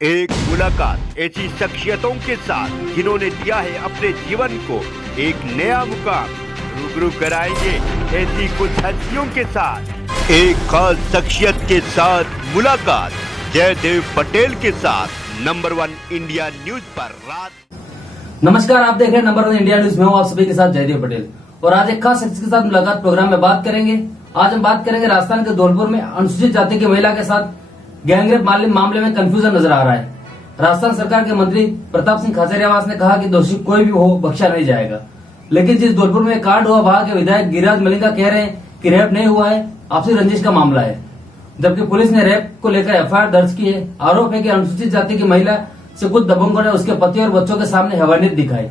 एक मुलाकात ऐसी शख्सियतों के साथ जिन्होंने दिया है अपने जीवन को एक नया मुकाम। रूबरू कराएंगे ऐसी कुछ हस्तियों के साथ एक खास शख्सियत के साथ मुलाकात जयदेव पटेल के साथ नंबर 1 इंडिया न्यूज पर रात। नमस्कार, आप देख रहे हैं नंबर 1 इंडिया न्यूज में हूं आप सभी के साथ जयदेव पटेल और आज एक खास शख्स के साथ मुलाकात प्रोग्राम में बात करेंगे। आज हम बात करेंगे राजस्थान के धौलपुर में अनुसूचित जाति की महिला के साथ गैंगरेप मामले में कंफ्यूजन नजर आ रहा है। राजस्थान सरकार के मंत्री प्रताप सिंह खाचरियावास ने कहा कि दोषी कोई भी हो बख्शा नहीं जाएगा, लेकिन जिस धौलपुर में कांड हुआ वहां के विधायक गिरिराज मलिंगा कह रहे हैं कि रेप नहीं हुआ है, आपसी रंजिश का मामला है, जबकि पुलिस ने रेप को लेकर एफआईआर दर्ज की है। आरोप है कि अनुसूचित जाति की महिला से कुछ दबंगों ने उसके पति और बच्चों के सामने हैवानियत दिखाई।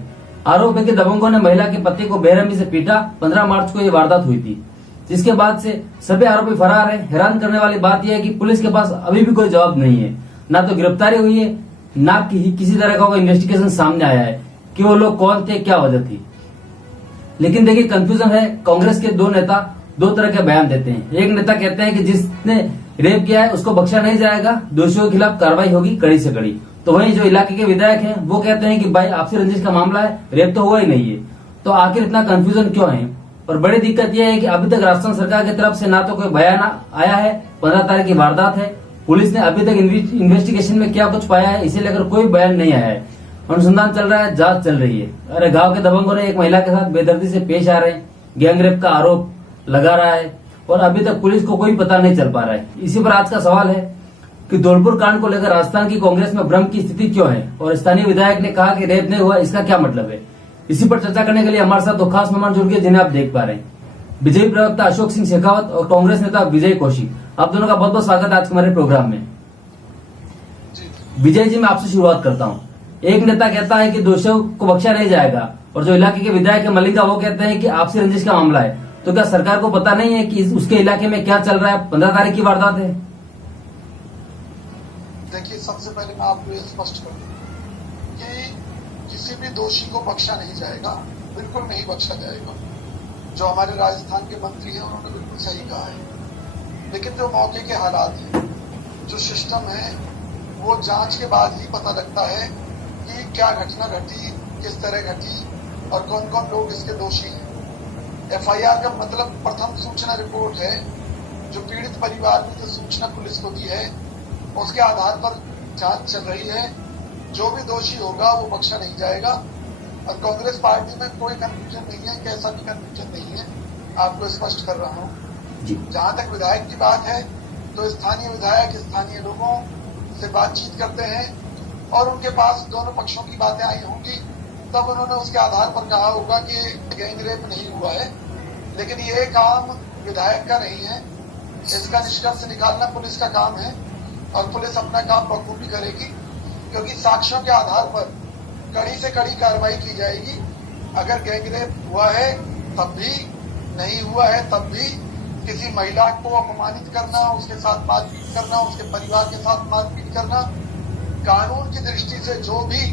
आरोप है कि दबंगों ने महिला के पति को बेरहमी से पीटा। 15 मार्च को ये वारदात हुई थी, जिसके बाद से सभी आरोपी फरार हैं। हैरान करने वाली बात यह है कि पुलिस के पास अभी भी कोई जवाब नहीं है, ना तो गिरफ्तारी हुई है, ना किसी तरह का कोई इन्वेस्टिगेशन सामने आया है कि वो लोग कौन थे, क्या वजह थी। लेकिन देखिए कंफ्यूजन है। कांग्रेस के दो नेता दो तरह के बयान देते हैं। एक नेता कहते हैं कि जिसने रेप किया है उसको बख्शा नहीं जाएगा, दोषियों के खिलाफ कार्रवाई होगी कड़ी से कड़ी। तो वहीं जो इलाके के विधायक हैं वो कहते हैं कि भाई आपसी रंजिश का मामला है, रेप तो हुआ ही नहीं है। तो आखिर इतना कंफ्यूजन क्यों है? और बड़ी दिक्कत यह है कि अभी तक राजस्थान सरकार की तरफ से ना तो कोई बयान आया है। 15 तारीख की वारदात है, पुलिस ने अभी तक इन्वेस्टिगेशन में क्या कुछ पाया है इसे लेकर कोई बयान नहीं आया है। अनुसंधान चल रहा है, जांच चल रही है। अरे गांव के दबंगों ने एक महिला के साथ बेदर्दी से पेश आ रहे हैं, गैंगरेप का आरोप लगा रहा है और अभी तक पुलिस को कोई पता नहीं चल पा रहा है। इसी पर आज का सवाल है कि धौलपुर कांड को लेकर राजस्थान की कांग्रेस में भ्रम की स्थिति क्यों है और स्थानीय विधायक ने कहा कि रेप नहीं हुआ, इसका क्या मतलब है? इसी पर चर्चा करने के लिए हमारे साथ दो खास मेहमान जुड़ गए जिन्हें आप देख पा रहे हैं। बीजेपी प्रवक्ता अशोक सिंह शेखावत और कांग्रेस नेता विजय कौशिक। आप दोनों का बहुत बहुत स्वागत है आज हमारे प्रोग्राम में। विजय जी, मैं आपसे शुरुआत करता हूं। एक नेता कहता है कि दोषियों को बख्शा नहीं जाएगा और जो इलाके के विधायक है मलिंगा वो कहते हैं कि आपसी रंजिश का मामला है। तो क्या सरकार को पता नहीं है कि उसके इलाके में क्या चल रहा है? 15 तारीख की वारदात है। देखिए, सबसे पहले मैं आपको ये स्पष्ट कर दूं कि किसी भी दोषी को बख्शा नहीं जाएगा, बिल्कुल नहीं बख्शा जाएगा। जो हमारे राजस्थान के मंत्री हैं उन्होंने बिल्कुल सही कहा है। लेकिन जो मौके के हालात हैं, जो सिस्टम है, वो जांच के बाद ही पता लगता है कि क्या घटना घटी, किस तरह घटी और कौन कौन लोग इसके दोषी हैं। एफआईआर का मतलब प्रथम सूचना रिपोर्ट है, जो पीड़ित परिवार ने जो सूचना पुलिस को दी है उसके आधार पर जांच चल रही है। जो भी दोषी होगा वो बख्शा नहीं जाएगा और कांग्रेस पार्टी में कोई कंफ्यूजन नहीं है, कैसा भी कंफ्यूजन नहीं है, आपको स्पष्ट कर रहा हूँ। जहां तक विधायक की बात है तो स्थानीय विधायक स्थानीय लोगों से बातचीत करते हैं और उनके पास दोनों पक्षों की बातें आई होंगी, तब उन्होंने उसके आधार पर कहा होगा कि गैंगरेप नहीं हुआ है। लेकिन ये काम विधायक का नहीं है, इसका निष्कर्ष निकालना पुलिस का काम है और पुलिस अपना काम बखूबी करेगी, क्योंकि साक्ष्यों के आधार पर कड़ी से कड़ी कार्रवाई की जाएगी। अगर गैंगरेप हुआ है तब भी, नहीं हुआ है तब भी, किसी महिला को अपमानित करना, उसके साथ मारपीट करना, उसके परिवार के साथ मारपीट करना, कानून की दृष्टि से जो भी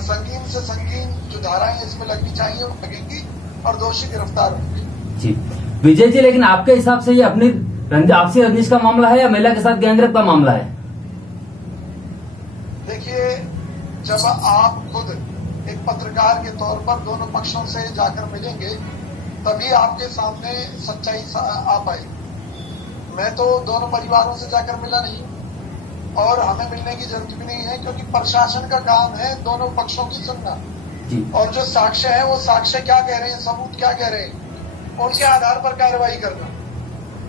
संगीन से संगीन जो धाराएं इसमें लगनी चाहिए वो लगेंगी और दोषी गिरफ्तार होंगे। जी विजय जी, लेकिन आपके हिसाब से ये अपनी आपसी रंजिश का मामला है या महिला के साथ गैंगरेप का मामला है? देखिए, जब आप खुद एक पत्रकार के तौर पर दोनों पक्षों से जाकर मिलेंगे तभी आपके सामने सच्चाई आ पाएगी। मैं तो दोनों परिवारों से जाकर मिला नहीं और हमें मिलने की जरूरत भी नहीं है, क्योंकि प्रशासन का काम है दोनों पक्षों की सुनना और जो साक्ष्य है वो साक्ष्य क्या कह रहे हैं, सबूत क्या कह रहे हैं, उनके आधार पर कार्रवाई करना।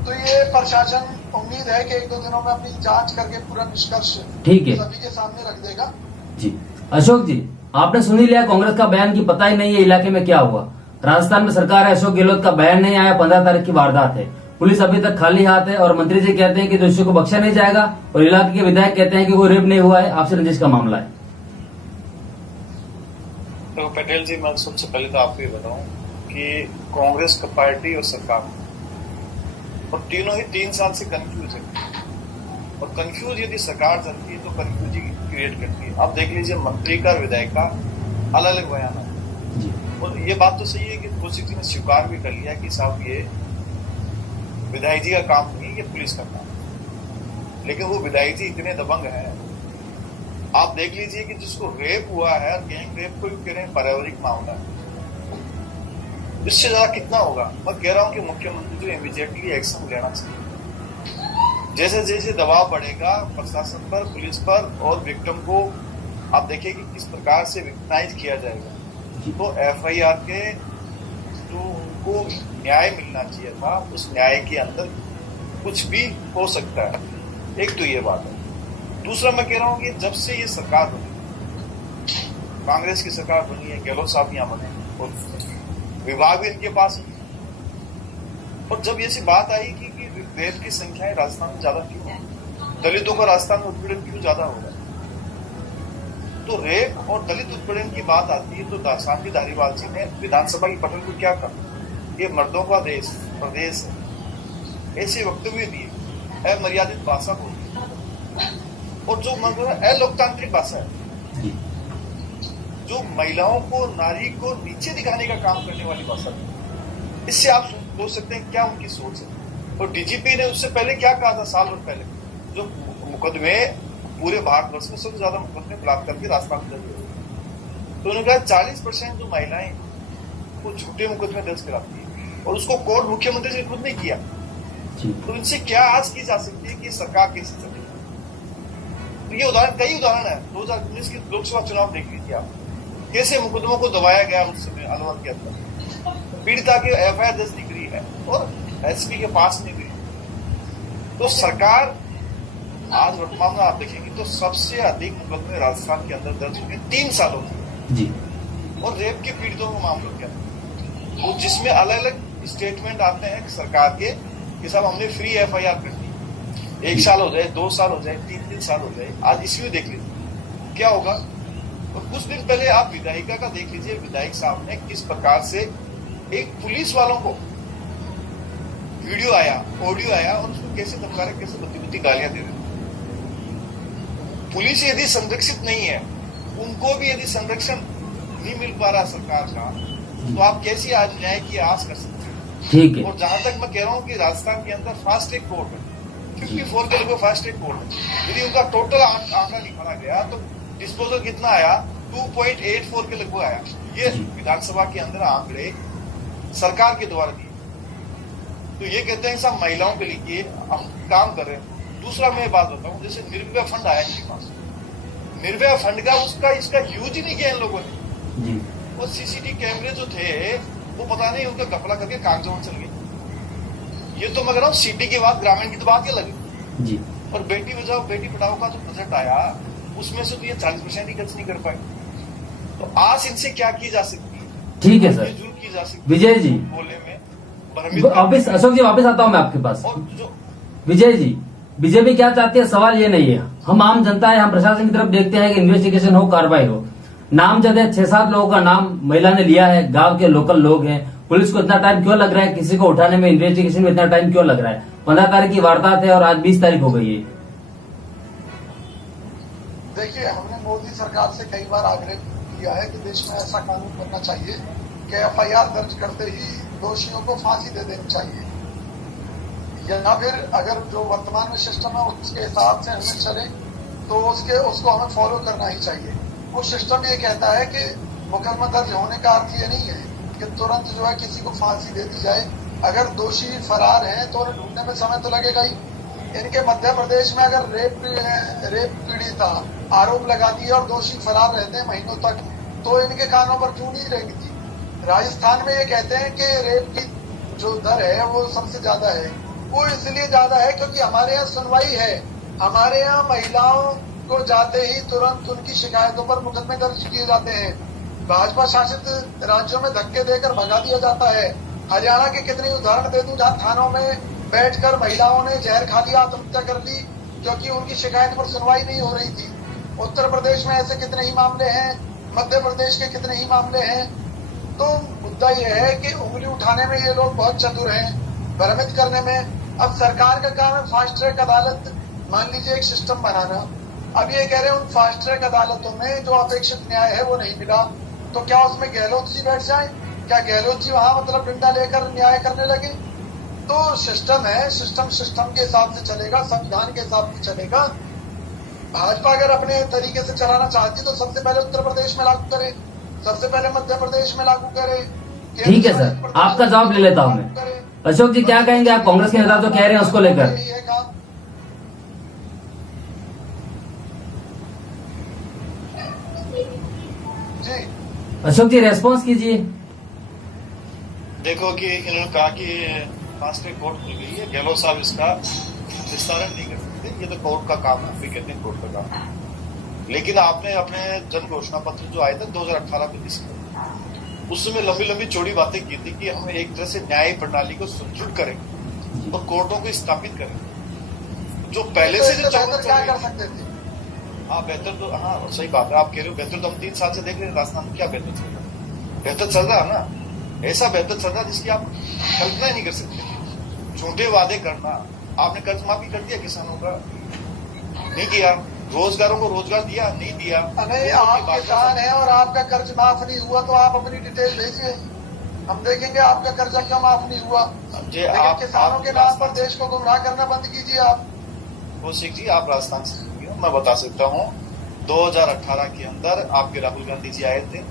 तो ये प्रशासन उम्मीद है कि 1-2 दिनों में अपनी जांच करके पूरा निष्कर्ष ठीक है सभी के सामने रख देगा। जी अशोक जी, आपने सुन ही लिया कांग्रेस का बयान की पता ही नहीं है इलाके में क्या हुआ। राजस्थान में सरकार है, अशोक गहलोत का बयान नहीं आया, 15 तारीख की वारदात है, पुलिस अभी तक खाली हाथ है और मंत्री जी कहते हैं कि दोषियों को बख्शा नहीं जाएगा और इलाके के विधायक कहते हैं कि कोई रेप नहीं हुआ है, आपसी रंजिश का मामला है। तो पटेल जी, मैं सबसे पहले तो आपको ये बताऊं कि कांग्रेस का पार्टी और सरकार और तीनों ही 3 साल से कंफ्यूज है और कंफ्यूज यदि सरकार चलती है तो कंफ्यूज क्रिएट करती है। आप देख लीजिए, मंत्री का और विधायक का अलग अलग बयान है और ये बात तो सही है कि कौशिक जी ने स्वीकार भी कर लिया कि साहब ये विधायक जी का काम नहीं, ये पुलिस का काम। लेकिन वो विधायक जी इतने दबंग हैं आप देख लीजिए कि जिसको रेप हुआ है, गैंग रेप को कह रहे हैं पारिवारिक मामला है, इससे ज्यादा कितना होगा? मैं कह रहा हूं कि मुख्यमंत्री को इमीडिएटली एक्शन लेना चाहिए। जैसे जैसे दबाव बढ़ेगा प्रशासन पर, पुलिस पर और विक्टिम को, आप देखिए कि किस प्रकार से विक्टिमाइज किया जाएगा। तो एफआईआर के जो उनको न्याय मिलना चाहिए था, उस न्याय के अंदर कुछ भी हो सकता है। एक तो ये बात है। दूसरा मैं कह रहा हूं कि जब से ये सरकार बनी, कांग्रेस की सरकार बनी है, गहलोत साहब यहाँ बने और विभाग भी इनके पास है, और जब ऐसी बात आई कि रेप की संख्याएं राजस्थान में ज्यादा क्यों है, दलितों का राजस्थान में उत्पीड़न क्यों ज्यादा होगा, तो रेप और दलित उत्पीड़न की बात आती है तो शांति धारीवाल जी ने विधानसभा की पटल को क्या कहा, ये मर्दों का देश प्रदेश है, ऐसे वक्तव्य दिए, अमर्यादित भाषा बोली और जो मतलब अलोकतांत्रिक भाषा है, जो महिलाओं को, नारी को नीचे दिखाने का काम करने वाली भाषा है। इससे आप सोच सकते हैं क्या उनकी सोच है। और डीजीपी ने उससे पहले क्या कहा था, साल भर पहले, जो मुकदमे पूरे भारतवर्ष में सबसे ज्यादा मुकदमे बलात्कार के राजस्थान में दर्ज हुए, तो उन्होंने कहा 40% जो महिलाएं वो झूठे मुकदमे दर्ज कराती है और उसको कोर्ट मुख्यमंत्री से खुद नहीं किया। तो इनसे क्या आस की जा सकती है कि सरकार कैसे चलेगी? तो ये उदाहरण, कई उदाहरण है। 2019 के लोकसभा चुनाव देख लीजिए आप, कैसे मुकदमों को दबाया गया उस समय अलवर के अंदर, पीड़िता की एफआईआर दर्ज नहीं करी है और एसपी के पास नहीं गई। तो सरकार आज वर्तमान में आप देखेंगे तो सबसे अधिक मुकदमे राजस्थान के अंदर दर्ज हुए 3 सालों में जी, और रेप के पीड़ितों का मामला क्या है, वो जिसमें अलग अलग स्टेटमेंट आते हैं सरकार के कि साहब हमने फ्री एफआईआर कर दी, 1 साल हो जाए, 2 साल हो जाए, 3 साल हो जाए। आज इसी में देख लीजिए क्या होगा। तो कुछ दिन पहले आप विधायिका का देख लीजिए, विधायक साहब ने किस प्रकार से एक पुलिस वालों को वीडियो आया, ऑडियो आया और उसको कैसे धमका रहे, कैसे बुद्धि गालियां दे रहे। पुलिस यदि संरक्षित नहीं है, उनको भी यदि संरक्षण नहीं मिल पा रहा सरकार का, तो आप कैसी आज न्याय की आस कर सकते हैं? ठीक है। और जहां तक मैं कह रहा हूं कि राजस्थान के अंदर फास्ट ट्रैक कोर्ट है, 54 के लगभग फास्ट ट्रैक कोर्ट है। यदि उनका टोटल आंकड़ा निकाला गया तो डिस्पोजल कितना आया, 2.84 के लगभग आया। ये विधानसभा के अंदर आंकड़े सरकार के द्वारा दिए। तो ये कहते हैं सब महिलाओं के लिए हम काम कर रहे हैं। दूसरा मैं बात बताऊं, जैसे निर्भया फंड आया इनके पास, निर्भया फंड का इसका यूज ही नहीं किया इन लोगों ने। वो सीसीटीवी कैमरे जो थे वो पता नहीं उनका घपला करके कागजों में चल गए। ये तो मैं कह रहा हूँ सिटी की बात, ग्रामीण की तो बात ही लगी जी। और बेटी बचाओ बेटी पढ़ाओ का जो बजट आया उसमें से तो ये 40% ही खर्च नहीं कर पाए। तो आज इनसे क्या की जा सकती है? ठीक है सर, जरूर की जा सकती है। विजय जी बोलने में वापिस, अशोक जी वापस आता हूँ मैं आपके पास। विजय जी, बीजेपी क्या चाहती है, सवाल ये नहीं है। हम आम जनता है, हम प्रशासन की तरफ देखते हैं कि इन्वेस्टिगेशन हो, कार्रवाई हो। नाम जब 6-7 लोगों का नाम महिला ने लिया है, गांव के लोकल लोग हैं, पुलिस को इतना टाइम क्यों लग रहा है, किसी को उठाने में, इन्वेस्टिगेशन में इतना टाइम क्यों लग रहा है? 15 तारीख की वारदात है और आज 20 तारीख हो गई है। देखिए, हमने मोदी सरकार से कई बार आग्रह किया है कि देश में ऐसा कानून बनना चाहिए कि एफआईआर दर्ज करते ही दोषियों को फांसी दे देनी चाहिए, या फिर अगर जो वर्तमान में सिस्टम है उसके हिसाब से हमें चले तो उसको हमें फॉलो करना ही चाहिए। वो सिस्टम ये कहता है कि मुकदमा दर्ज होने का अर्थ ये नहीं है कि तुरंत जो है किसी को फांसी दे दी जाए। अगर दोषी फरार है तो उन्हें ढूंढने में समय तो लगेगा ही। इनके मध्य प्रदेश में अगर रेप पीड़िता आरोप लगाती है और दोषी फरार रहते हैं महीनों तक, तो इनके कानों पर क्यों नहीं रहेगी? राजस्थान में ये कहते हैं कि रेप की जो दर है वो सबसे ज्यादा है। वो इसलिए ज्यादा है क्योंकि हमारे यहाँ सुनवाई है। हमारे यहाँ महिलाओं को जाते ही तुरंत उनकी शिकायतों पर मुकदमे दर्ज किए जाते हैं। भाजपा शासित राज्यों में धक्के देकर भगा दिया जाता है। हरियाणा के कितने उदाहरण दे दूं जहाँ थानों में बैठकर महिलाओं ने जहर खा लिया, आत्महत्या कर ली क्योंकि उनकी शिकायत पर सुनवाई नहीं हो रही थी। उत्तर प्रदेश में ऐसे कितने ही मामले हैं, मध्य प्रदेश के कितने ही मामले हैं। तो मुद्दा यह है कि उंगली उठाने में ये लोग बहुत चतुर हैं, भ्रमित करने में। अब सरकार का काम है फास्ट ट्रैक अदालत, मान लीजिए एक सिस्टम बनाना। अब ये कह रहे हैं उन फास्ट ट्रैक अदालतों में जो अपेक्षित न्याय है वो नहीं मिला, तो क्या उसमें गहलोत जी बैठ जाए? क्या गहलोत जी वहां मतलब डंडा लेकर न्याय करने लगे? तो सिस्टम है, सिस्टम के हिसाब से चलेगा, संविधान के हिसाब से चलेगा। भाजपा अगर अपने तरीके से चलाना चाहती तो सबसे पहले उत्तर प्रदेश में लागू करे, सबसे पहले मध्य प्रदेश में लागू करे। ठीक है सर, आपका जवाब ले लेता हूं मैं। अशोक जी क्या कहेंगे आप, कांग्रेस के नेता जो कह रहे हैं उसको लेकर? जी अशोक जी रेस्पॉन्स कीजिए। देखो कि इन्होंने कहा कि फास्ट ट्रैक कोर्ट खुल गई है, गहलोत साहब इसका विस्तारण नहीं कर सकते, ये तो कोर्ट का काम है, भी कहते हैं कोर्ट का काम है। लेकिन आपने अपने जन घोषणा पत्र जो आए थे 2018 में दिसंबर, उसमें लंबी लंबी चौड़ी बातें की थी कि हम एक तरह से न्याय प्रणाली को सुदृढ़ करेंगे और कोर्टों को स्थापित करेंगे। जो पहले से जो क्या कर सकते थे? हाँ बेहतर तो, हाँ सही बात है, आप कह रहे हो बेहतर तो हम 3 साल से देख रहे हैं राजस्थान में क्या बेहतर चल रहा है। बेहतर चल रहा है ना, ऐसा बेहतर चल रहा है जिसकी आप कल्पना ही नहीं कर सकते। झूठे वादे करना, आपने कर्ज माफी कर दिया किसानों का, नहीं किया। रोजगारों को रोजगार दिया, नहीं दिया। नहीं, आप किसान हैं और आपका कर्ज माफ नहीं हुआ तो आप अपनी डिटेल भेजिए, हम देखेंगे आपका कर्जा क्यों माफ नहीं हुआ। लेकिन किसानों के नाम पर देश को गुमराह करना बंद कीजिए आप। कौशिक जी आप राजस्थान से, मैं बता सकता हूँ 2018 के अंदर आपके राहुल गांधी जी आए थे,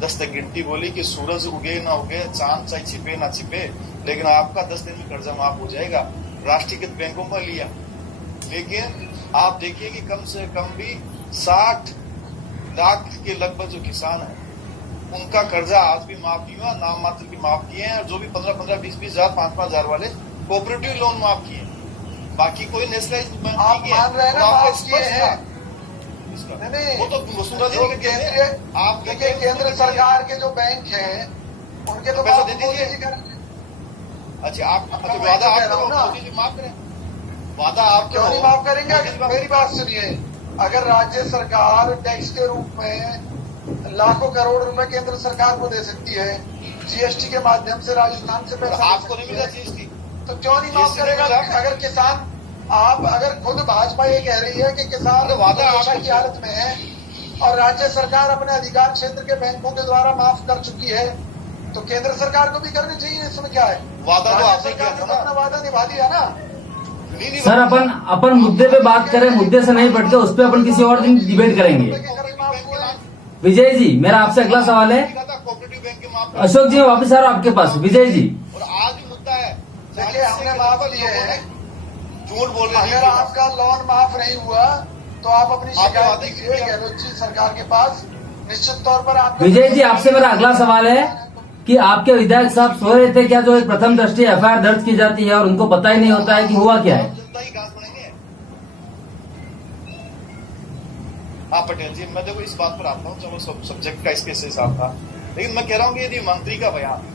10 तक गिनती बोली कि सूरज उगे ना उगे, चांद चाहे छिपे ना छिपे, लेकिन आपका 10 दिन में कर्जा माफ हो जाएगा। राष्ट्रीयकृत बैंकों में लिया, लेकिन आप देखिए कि कम से कम भी 60 लाख के लगभग जो किसान है उनका कर्जा आज भी माफ नहीं हुआ, नाम मात्र की माफ किए हैं। और जो भी 15-15, 20-20 हजार, 5-5 हजार वाले कोऑपरेटिव लोन माफ किए, बाकी कोई नेशनलाइज आप मान रहे हैं ना माफ किए हैं। नहीं, वो तो वसुंधरा जी ने केंद्रीय, आप देखिए केंद्र सरकार के जो बैंक हैं उनके तो पैसा दे दीजिए। अच्छा आप वादा आप मोदी जी माफ करें, वादा आप क्यों नहीं माफ करेंगे? मेरी बात सुनिए, अगर राज्य सरकार टैक्स के रूप में लाखों करोड़ रुपए केंद्र सरकार को दे सकती है, जीएसटी के माध्यम से राजस्थान से पैसा आपको नहीं मिला जीएसटी, तो क्यों नहीं माफ करेगा? अगर किसान, आप अगर खुद भाजपा ये कह रही है कि किसान वादा आशा की हालत में है और राज्य सरकार अपने अधिकार क्षेत्र के बैंकों के द्वारा माफ कर चुकी है, तो केंद्र सरकार को भी करनी चाहिए। इसमें क्या है? वादा तो आपने सरकार ने अपना वादा निभा दिया ना। सर अपन मुद्दे पे बात करें, मुद्दे से नहीं बढ़ते, उस पर अपन किसी और दिन डिबेट करेंगे। विजय जी मेरा आपसे अगला सवाल है। अशोक जी मैं वापिस आ रहा हूँ आपके पास। विजय जी, और आज भी मुद्दा है, देखिए हमने माफ लिए हैं, झूठ बोल रहे हैं। अगर आपका लोन माफ नहीं हुआ तो आप अपनी शिकायत दीजिए गहलोत जी सरकार के पास, निश्चित तौर पर आप। विजय जी आपसे मेरा अगला सवाल है कि आपके विधायक साहब सो रहे थे क्या, जो एक प्रथम दृष्टि एफआईआर दर्ज की जाती है और उनको पता ही नहीं होता है कि हुआ क्या है? हाँ पटेल जी, मैं देखो इस बात पर आता हूँ, चलो सब्जेक्ट का इसके हिसाब था, लेकिन मैं कह रहा हूँ कि यदि मंत्री का बयान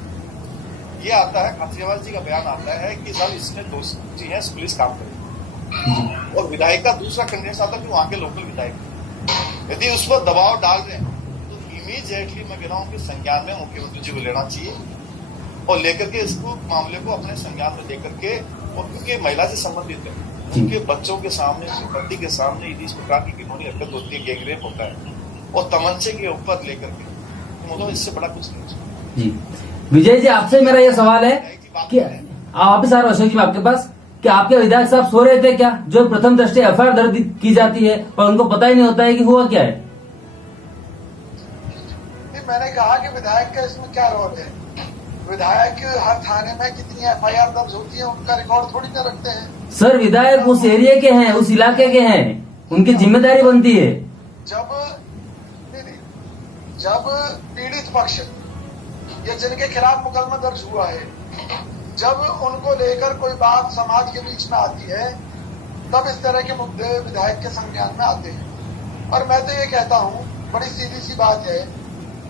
ये आता है, खासियावाद जी का बयान आता है कि साहब इसमें दोषी है, पुलिस काम करेगी, और विधायक का दूसरा कंडेंस आता है कि वहां के लोकल विधायक, यदि उस पर दबाव डाल रहे हैं तो इमीडिएटली मैं कह रहा हूँ कि संज्ञान में मुख्यमंत्री जी को लेना चाहिए और लेकर के इसको मामले को अपने संज्ञान में लेकर के, और क्योंकि महिला से संबंधित है, उनके बच्चों के सामने, पति के सामने यदि इस प्रकार की घिनौनी हरकत होती है, गैंगरेप होता है और तमंचे के ऊपर लेकर के, तो मतलब इससे बड़ा कुछ नहीं। जी विजय जी आपसे मेरा ये सवाल है कि वापिस आ रहा अशोक जी आपके पास, कि आपके विधायक साहब सो रहे थे क्या, जो प्रथम दृष्टि एफआईआर दर्ज की जाती है और उनको पता ही नहीं होता है कि हुआ क्या है? मैंने कहा कि विधायक का इसमें क्या रोल है? विधायक हर थाने में कितनी एफआईआर दर्ज होती है उनका रिकॉर्ड थोड़ी ना रखते हैं। सर विधायक उस एरिया के हैं, उस इलाके के हैं, उनकी जिम्मेदारी बनती है। जब पीड़ित पक्ष या जिनके खिलाफ मुकदमा दर्ज हुआ है, जब उनको लेकर कोई बात समाज के बीच में आती है, तब इस तरह के मुद्दे विधायक के संज्ञान में आते हैं। और मैं तो ये कहता हूँ, बड़ी सीधी सी बात है,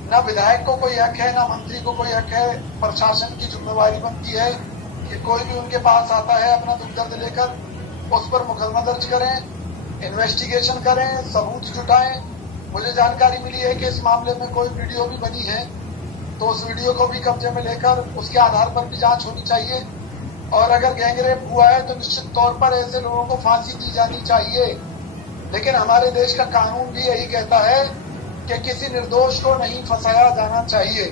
ना विधायक को कोई हक है, ना मंत्री को कोई हक है। प्रशासन की जिम्मेवारी बनती है कि कोई भी उनके पास आता है अपना दुख दर्द लेकर, उस पर मुकदमा दर्ज करें, इन्वेस्टिगेशन करें, सबूत जुटाएं। मुझे जानकारी मिली है कि इस मामले में कोई वीडियो भी बनी है, तो उस वीडियो को भी कब्जे में लेकर उसके आधार पर भी जांच होनी चाहिए। और अगर गैंगरेप हुआ है तो निश्चित तौर पर ऐसे लोगों को फांसी दी जानी चाहिए। लेकिन हमारे देश का कानून भी यही कहता है कि किसी निर्दोष को नहीं फंसाया जाना चाहिए,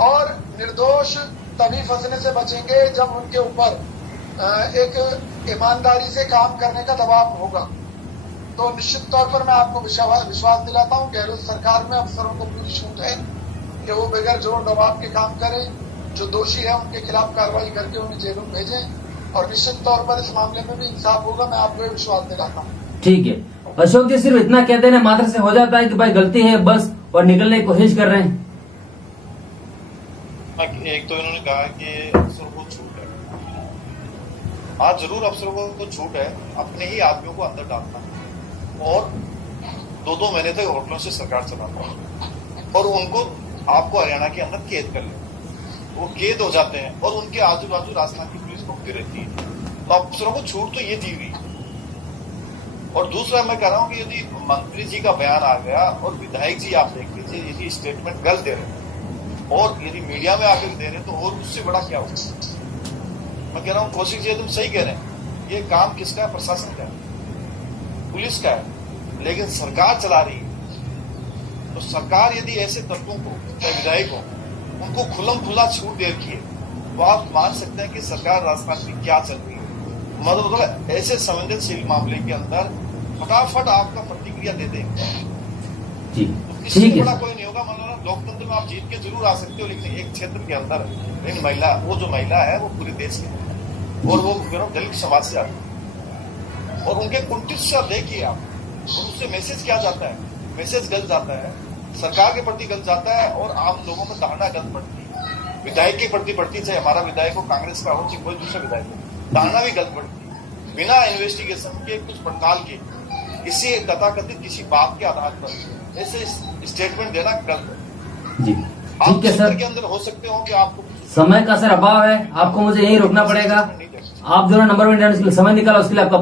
और निर्दोष तभी फंसने से बचेंगे जब उनके ऊपर एक ईमानदारी से काम करने का दबाव होगा। तो निश्चित तौर पर मैं आपको विश्वास दिलाता हूं गहलोत सरकार में अफसरों को पूरी छूट है कि वो बगैर जोर दबाव के काम करें, जो दोषी है उनके खिलाफ कार्रवाई करके उन्हें जेलों में भेजें और निश्चित तौर पर इस मामले में भी इंसाफ होगा। मैं आपको विश्वास दिलाता हूँ। ठीक है, अशोक जी सिर्फ इतना कह देने मात्र से हो जाता है कि भाई गलती है बस और निकलने की कोशिश कर रहे हैं? एक तो इन्होंने कहा कि अफसरों को छूट है। आज जरूर अफसरों को छूट है अपने ही आदमियों को अंदर डालना और 2-2 महीने तक होटलों से सरकार चलाना और उनको आपको हरियाणा के अंदर कैद कर ले, वो कैद हो जाते हैं और उनके आजू बाजू राजस्थान की पुलिस घूमती रहती है। तो अफसरों को छूट तो ये दी हुई। और दूसरा मैं कह रहा हूं कि यदि मंत्री जी का बयान आ गया और विधायक जी आप देख लीजिए यदि स्टेटमेंट गलत दे रहे हैं और यदि मीडिया में आकर दे रहे हैं तो और उससे बड़ा क्या होगा। मैं कह रहा हूं कौशिक जी तुम सही कह रहे हैं, ये काम किसका है? प्रशासन का है, पुलिस का है, लेकिन सरकार चला रही है। तो सरकार यदि ऐसे तत्वों को चाहे विधायक हो उनको खुल्लम खुला छूट दे रखी है तो आप मान सकते हैं कि सरकार राजस्थान में क्या चल रही है। मतलब ऐसे संवेदनशील मामले के अंदर फटाफट आपका प्रतिक्रिया दे देंगे। जी इससे ठीक बड़ा है। कोई नहीं होगा। मतलब लोकतंत्र में आप जीत के जरूर आ सकते हो लेकिन एक क्षेत्र के अंदर इन महिला वो जो महिला है वो पूरे देश की और वो दलित समाज से आती है और उनके कुंठित से देखिए आप और उससे मैसेज क्या जाता है? मैसेज गलत जाता है, सरकार के प्रति गलत जाता है और आम लोगों में धारणा गलत बढ़ती है। विधायक के प्रति बढ़ती, चाहे हमारा विधायक हो, कांग्रेस का हो, चाहे कोई दूसरा विधायक हो, धारणा भी गलत बढ़ती है। बिना इन्वेस्टिगेशन के कुछ पड़ताल के किसी तथाकथित किसी बात के आधार पर ऐसे स्टेटमेंट देना गलत है। जी आप ठीक है सर, के अंदर हो सकते हो कि आपको समय का सर अभाव है, आपको मुझे यहीं रोकना पड़ेगा। आप जो ना नंबर 1 इंडिया न्यूज़ के लिए समय निकाला उसके लिए आपका